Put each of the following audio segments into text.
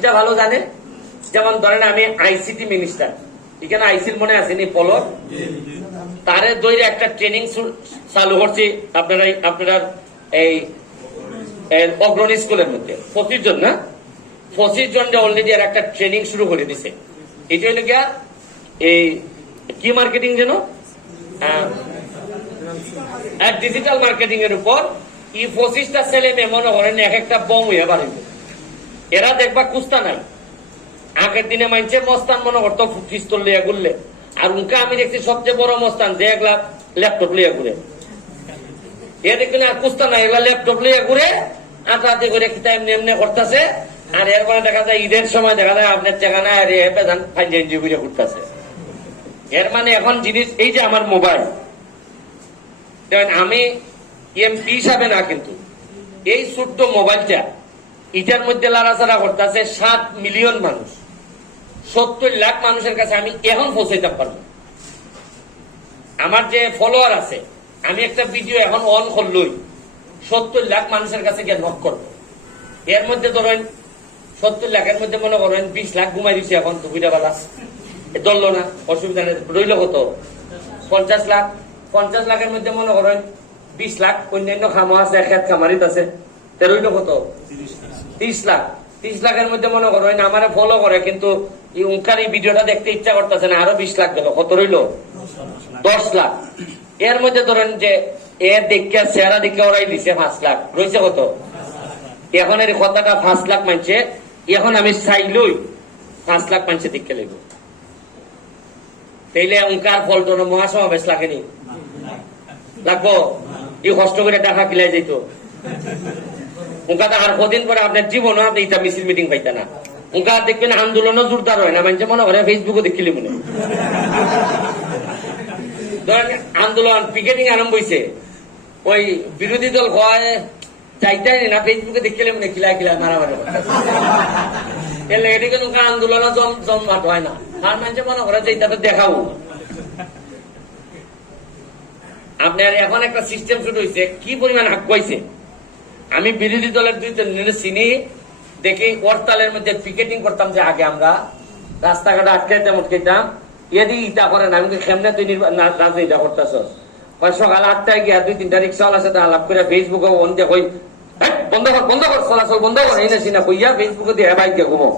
এটা ভালো জানে? যেমন ধরেন আমি আইসিটি মিনিস্টার এখানে আইসির মনে আসেনি পলক? তারে দৈরে একটা ট্রেনিং চালু করছি আপনারা আপনারা এই অগ্রণী স্কুলের মধ্যে। পঁচিশ জন, না? পঁচিশ জন অলরেডি আর একটা ট্রেনিং শুরু করে দিছে। এটা হলো গিয়া এই কি মার্কেটিং যেন? ডিজিটাল মার্কেটিং এর উপর। এই পঁচিশটা ছেলে মেয়ে মনে করেন এক একটা বম হইয়া বাড়িবে এরা দেখবা কুস্তা নাই। আগের দিনে মানছে মস্তান মনে করতো, পিস্তল লিয়া ঘুরলে। আর উনকে আমি দেখছি সবচেয়ে বড় মস্তান যে একলা ল্যাপটপ লিয়া ঘুরে। এ দেখবেন আর কুস্তা নাই, এগুলা ল্যাপটপ লিয়া ঘুরে আটাতে করে কিতা এমনি এমনি করতেছে। আর এরপরে দেখা যায়, ঈদের সময় দেখা যায়, আপনার চেকানা আর বেজান ফাইন এনজি ঘুরতেছে। এর মানে এখন জিনিস, এই যে আমার মোবাইল দেখেন, আমি এমপি হিসাবে না কিন্তু, এই ছোট্ট মোবাইলটা ইটার মধ্যে লাড়াচাড়া করতেছে সাত মিলিয়ন মানুষ। সত্তর লাখ মানুষের কাছে আমি এখন পৌঁছাইতে পারব। আমার যে ফলোয়ার আছে, আমি একটা ভিডিও এখন অন করলই। সত্তর লাখ মানুষের কাছে গিয়ে নক করব। এর মধ্যে ধরেন, সত্তর লাখের মধ্যে মনে করেন বিশ লাখ ঘুমাই দিচ্ছে এখন দুপুরা বেলা। ধরলো না, অসুবিধা নেই। রইল কত? পঞ্চাশ লাখ। পঞ্চাশ লাখের মধ্যে মনে করেন বিশ লাখ অন্যান্য খামা আছে খেত খামারিত আছে। রইল কত? তিরিশ লাখ। তিরিশ লাখের মধ্যে মনে করেন আমারে ফলো করে, কিন্তু এই উনকার এই ভিডিওটা দেখতে ইচ্ছা করতেছে না, আরও বিশ লাখ গেল কত রইল? দশ লাখ। এর মধ্যে ধরেন যে এর দেখে চেহারা দেখে ওরাই দিছে পাঁচ লাখ। রয়েছে কত? এখন এর কথাটা পাঁচ লাখ মানছে। এখন আমি চাইলই পাঁচ লাখ মানছে দেখতে লাগবে তাইলে উনকার ফলটন মহাসমাবেশ লাগেনি? লাগবো? এই কষ্ট করে টাকা কিলাই যাইতো। কদিন পরে আপনার আপনি মিছিল মিটিং পাইতে না। দেখবেন জোরদার হয় না মানুষ মনে করে ফেসবুকে মনে ধরেন আন্দোলন পিকেটিং আরম্ভ হয়েছে ওই বিরোধী দল হয় না ফেসবুকে দেখিলে মনে মারামারি করতেছে। এলে আন্দোলন হয় না। আর মানুষে মনে করে যে এটা তো দেখাবো। আপনার এখন একটা সিস্টেম শুরু হয়েছে কি পরিমাণ হাক আমি বিরোধী দলের দুই তিনজনের চিনি। দেখি হরতালের মধ্যে পিকেটিং করতাম যে আগে আমরা। রাস্তাঘাটে আটকাইতাম, উটকাইতাম। এদি ইটা করে না আমি খেমনে তুই রাজনীতিটা করতেছ সকাল আটটায় গিয়া দুই তিনটা রিক্সাওয়ালার সাথে আলাপ করে ফেসবুকে অন কই বন্ধ কর বন্ধ কর, চলাচল বন্ধ কর, এই সিনা কইয়া ফেসবুকে দিয়ে বাইক দিয়ে ঘুমো।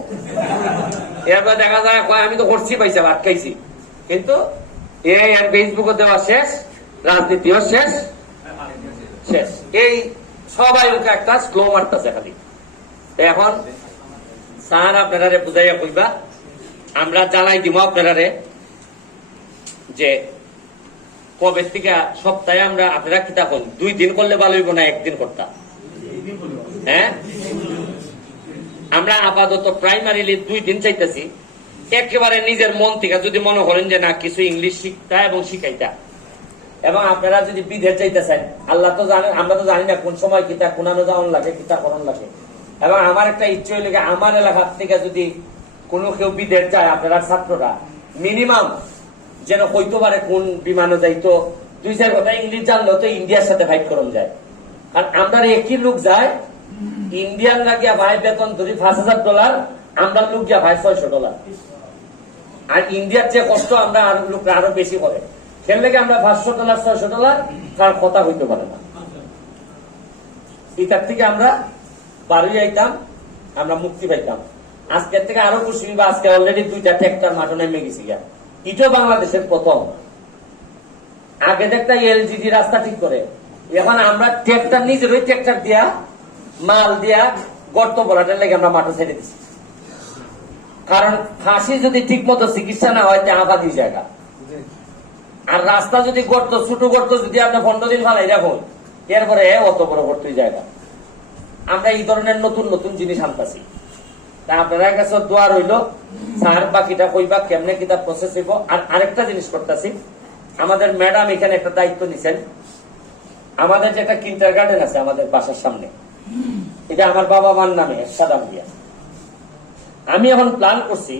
এরপর দেখা যায়, কয়, আমি তো করছি পাইছি আটকাইছি কিন্তু এই আর ফেসবুকে দেওয়া শেষ, রাজনীতিও শেষ শেষ। এই সবাই ওকে একটা স্লো মারতেছে খালি। এখন, স্যার আপনারা বুঝাইয়া কইবা, আমরা জানাই দিব আপনারা যে কবে থেকে সপ্তাহে আমরা আপনারা কি তখন দুই দিন করলে ভালো হইব না, একদিন করতাম হ্যাঁ? আমরা আপাতত প্রাইমারিলি দুই দিন চাইতেছি। একেবারে নিজের মন থেকে যদি মনে করেন যে না, কিছু ইংলিশ শিখতা এবং শিখাইতা। এবং আপনারা যদি বিদেশ চাইতেছেন, আল্লাহ তো জানেন আমরা তো জানি না কোন সময় কিতা কোনানো যাওয়ান লাগে, কিতা করণ লাগে। এবং আমার একটা ইচ্ছে হইলে আমার এলাকার থেকে যদি কোনো কেউ বিদেশ যায় আপনারা ছাত্ররা মিনিমাম যেন হইতে পারে কোন বিমানে যাইতো। দুই চার কথা ইংলিশ জানলেও তো ইন্ডিয়ার সাথে ফাইট করন যায়। আর আমরা একই লোক যায় ইন্ডিয়ানরা গিয়া ভাই বেতন ধরি পাঁচ হাজার ডলার, আমরা লোক গিয়া ভাই ছয়শো ডলার। আর ইন্ডিয়ার যে কষ্ট আমরা আর লোকরা আরও বেশি করে। খেললে কি আমরা পাঁচশো ডলার ছয়শো ডলার তার কথা হইতে পারে না। এটার থেকে আমরা বাড়ি যাইতাম আমরা মুক্তি পাইতাম। আজকের থেকে আরও খুশি বা আজকে অলরেডি দুইটা ট্র্যাক্টর মাঠে নেমে গেছি গা এটাও বাংলাদেশের প্রথম। আগে দেখতা এলজিডি রাস্তা ঠিক করে। এখন আমরা ট্র্যাক্টর নিজেরই ট্র্যাক্টর দিয়া, মাল দিয়া, গর্ত বলাটার লেগে আমরা মাঠে ছেড়ে দিচ্ছি কারণ ফাঁসি যদি ঠিক মতো চিকিৎসা না হয়, তা আবাদি জায়গা। আর রাস্তা যদি গর্ত, ছোট গর্ত যদি আপনি পনেরো দিন ফালাই রাখুন, এরপরে অত বড় গর্তই জায়গা আমরা এই ধরনের নতুন নতুন জিনিস আনতেছি। তা আপনার কাছে দোয়া রইল, স্যার, বাকিটা কইবা কেমনে কিতা প্রসেস হইব। আর আরেকটা জিনিস করতেছি, আমাদের ম্যাডাম এখানে একটা দায়িত্ব নিছেন। আমাদের যে একটা কিন্টার গার্ডেন আছে আমাদের বাসার সামনে, এটা আমার বাবা মার নামে, সাদাম দিয়া। আমি এখন প্ল্যান করছি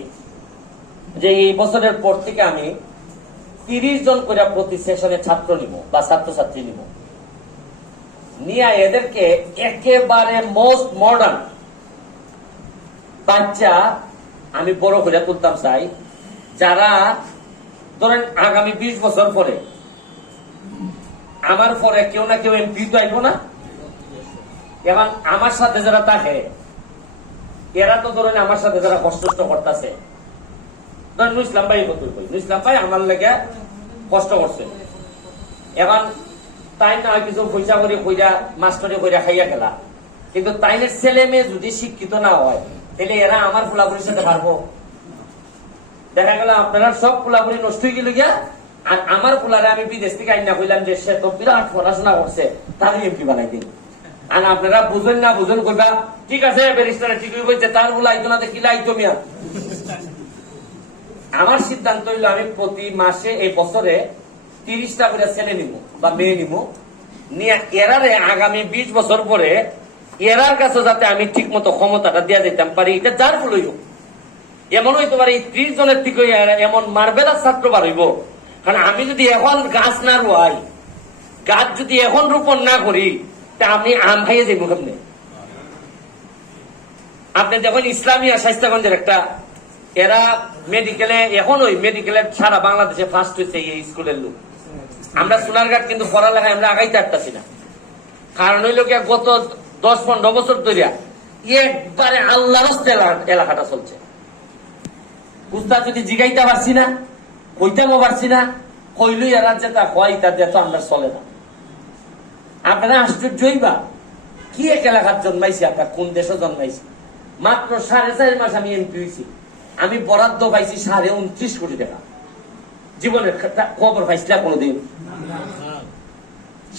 যে এই বছরের পর থেকে আমি তিরিশ জন করে প্রতি সেশনে ছাত্র নিব বা ছাত্রছাত্রী নিব নিয়ে এদেরকে একেবারে মোস্ট মডার্ন বাচ্চা আমি বড় করে তুলতাম চাই, যারা ধরেন আগামী বিশ বছর পরে আমার পরে কেউ না কেউ এমপি তো আইব না। এবং আমার সাথে যারা থাকে, এরা তো ধরেন আমার সাথে যারা কষ্ট করতেছে। নুর ইসলাম ভাই কত কই নুর ইসলাম ভাই আমার লেগে কষ্ট করছে। এখন তাই না কিছু পয়সা করে কইরা, মাস্টারে কইরা খাইয়া গেলা। কিন্তু তাইনের ছেলে মেয়ে যদি শিক্ষিত না হয়, তাহলে এরা আমার ফুলাপুরির সাথে পারব। দেখা গেল আপনারা সব ফুলাপুরি নষ্ট হয়ে গেল গিয়া, আর আমার ফুলারে আমি বিদেশ থেকে আইনা কইলাম যে সে তো বিরাট পড়াশোনা করছে তারই এমপি বানাই দিন। আর আপনারা বুঝেন না, বুঝেন কইবা, ঠিক আছে ব্যারিস্টারে ঠিকই কইছে তার বলে আইতো না তো কি লাইতো মিয়া। আমার সিদ্ধান্ত হইল আমি প্রতি মাসে এই বছরে তিরিশটা করে ছেলে নিব বা মেয়ে নিব নিয়ে এরারে আগামী বিশ বছর পরে এরার কাছে যাতে আমি ঠিক মতো ক্ষমতাটা দিয়া দিতাম পারি, এটা যার ভুল হইব? এমন হইতে পারে ত্রিশ জনের থেকে এমন মার্বেলার ছাত্র বার হইব। কারণ আমি যদি এখন গাছ না রোয়াই, গাছ যদি এখন রোপণ না করি, তা আপনি আম খাইয়ে যাইব কেমনে? আপনি দেখুন, ইসলামিয়া স্বাস্থ্যগঞ্জের একটা এরা মেডিকেলে এখন ওই মেডিকেলের সারা বাংলাদেশে ফার্স্ট হয়েছে এই স্কুলের লোক। আমরা সোনারঘাট কিন্তু পড়ালেখায় আমরা আগাইতে পারতাছি না। কারণ হইল কি গত দশ পনেরো বছর ধরিয়া একবারে আল্লাহ এলাকাটা চলছে। উস্তাদ যদি জিগাইতে পারছি না কইতেও পারছি না, কইলই এরা যেটা হয়, তা দিয়ে তো আমরা চলে না। আপনারা আশ্চর্যই বা কি এক এলাকার জন্মাইছি, আপনার কোন দেশে জন্মাইছি? মাত্র সাড়ে চার মাস আমি এমপি হয়েছি আমি বরাদ্দ পাইছি সাড়ে উনত্রিশ কোটি টাকা। জীবনের একটা খবর পাইছি না কোনোদিন?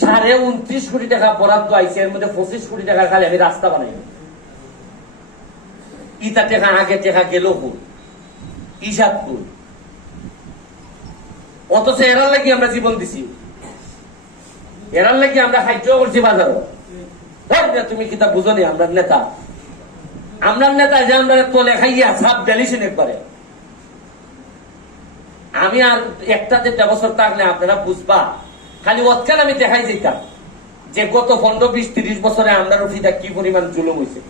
সাড়ে উনত্রিশ কোটি টাকা বরাদ্দ আইছে, এর মধ্যে পঁচিশ কোটি টাকা খালি আমি রাস্তা বানাই ইটা টাকা, আগে টাকা গেল কোন? হিসাব কোন অথচ এরার লাগি আমরা জীবন দিছি। এরার লাগি আমরা সাহায্য করছি বাজারও তুমি কিতা বুঝো নি, আমরা নেতা। আমরা নেতা যে আমরা তোলে খাইয়া সাপ ডালিছেন একবারে। আমি আর একটা দেড়টা বছর থাকলে আপনারা বুঝবা। খালি অতকাল আমি দেখাই যেতাম যে গত পনেরো, বিশ, তিরিশ বছরে আমরা রুফিদা কি পরিমাণ জুলুম হয়েছে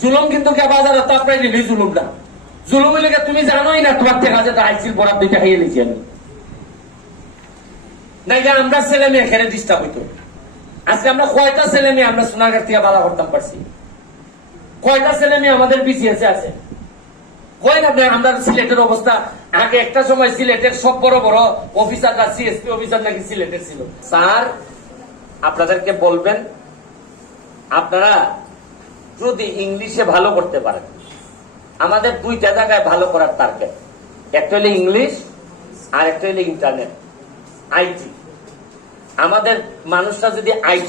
জুলুম কিন্তু কে বাজারে তো আপনার নিলি জুলুম না। জুলুম হইলে তুমি জানোই না, তোমার দেখা যেটা আইসিল বরাদ দুইটা খাইয়ে নিয়েছি আমি। নাই আমরা ছেলে মেয়ে খেলে ডিস্টার্ব হইতো। আজকে আমরা কয়টা ছেলে মেয়ে আমরা সোনারঘাট থেকে বালা করতাম পারছি? কয়টা ছেলে মেয়ে আমাদের বিসিএসে আছে? কয় না দেখ, আমরা সিলেটের অবস্থা। আগে একটা সময় সিলেটের সব বড় বড় অফিসাররা সিএসপি অফিসার নাকি সিলেটের ছিল। স্যার আপনাদেরকে বলবেন আপনারা যদি ইংলিশে ভালো করতে পারেন আমাদের দুইটা জায়গায় ভালো করার টার্গেট একটা হলো ইংলিশ আর একটা হলো ইন্টারনেট আইটি। আমাদের মানুষরা যদি আইটি